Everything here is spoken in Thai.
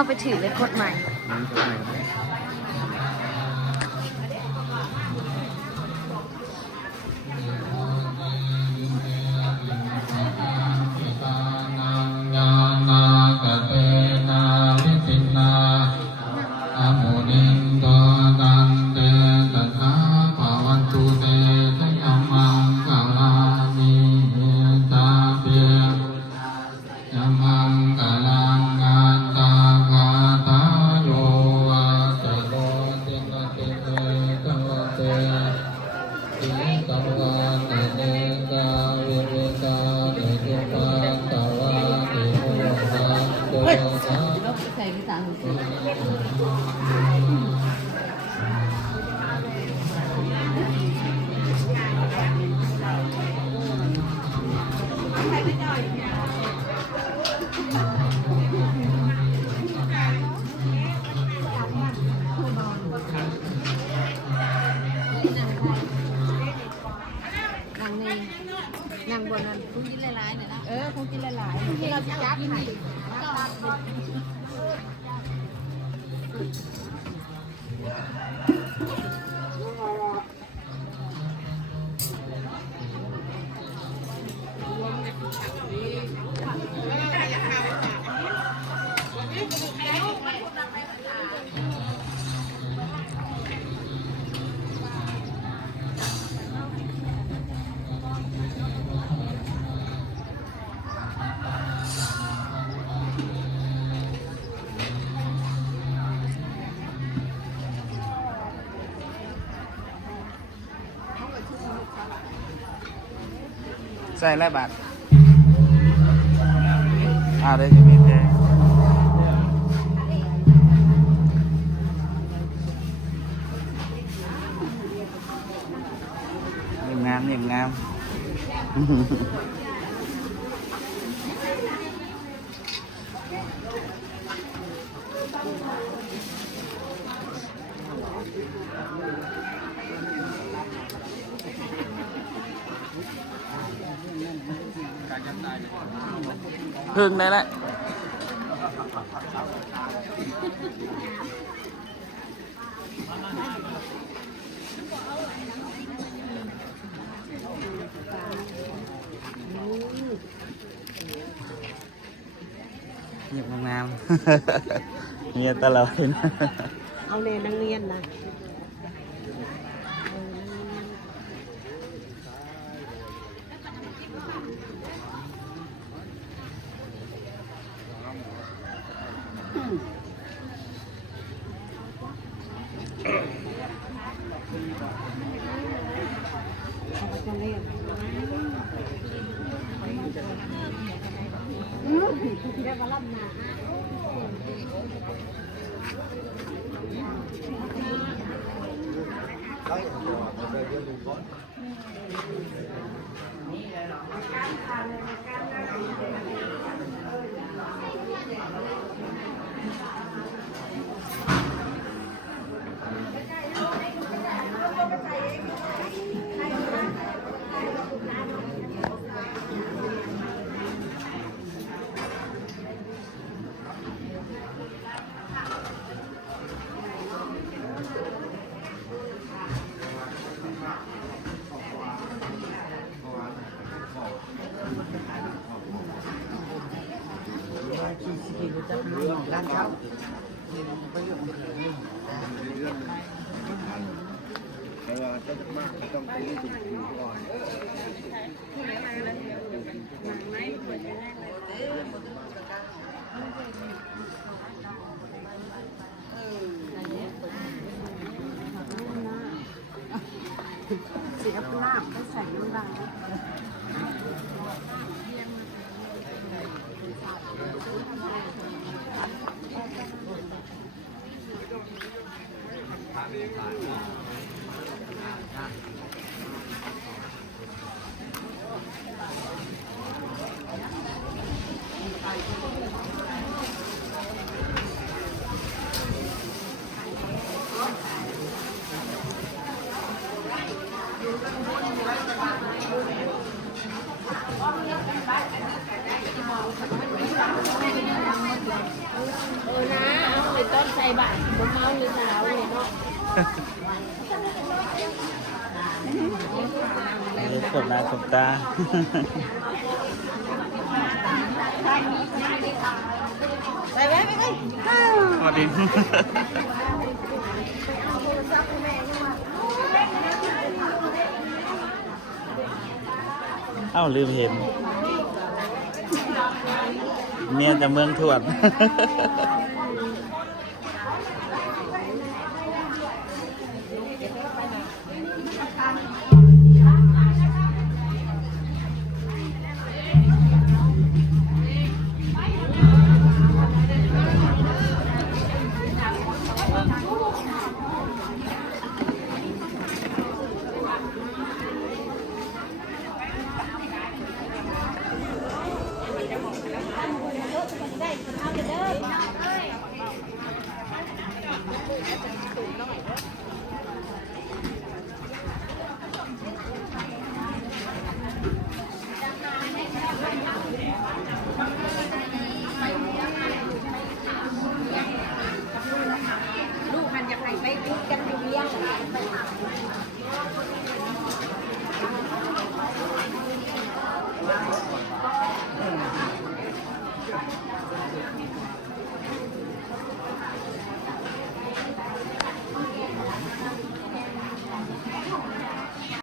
าไปถือเลยกดใหม่ นางบนนั้นคงกินหลายๆเนี่ยนะคงกินหลายๆที่เราจะยัดไข่ใส่แล้วบาทได้จะมีแค่งามนิ่มงามพึ่งได้แล้วหยิบงามเงียบตลอดนะเอาเนนังเรียนนะจะเล่นได้มาล่ำนาร้านเขาแต่ว่าจะมากต้องไปดูก่อนสีกับน้ำไม่ใส่น้ำตาล บ้านบ่เมาหรือสาวเลยเนาะ ขบหน้าขบตา ไปไว้ไปไว้ พอดีเอ้าลืมเห็นเมียจะเมืองทวด ลูกมันอยากให้ไปพูดกันอยู่เลี้ยง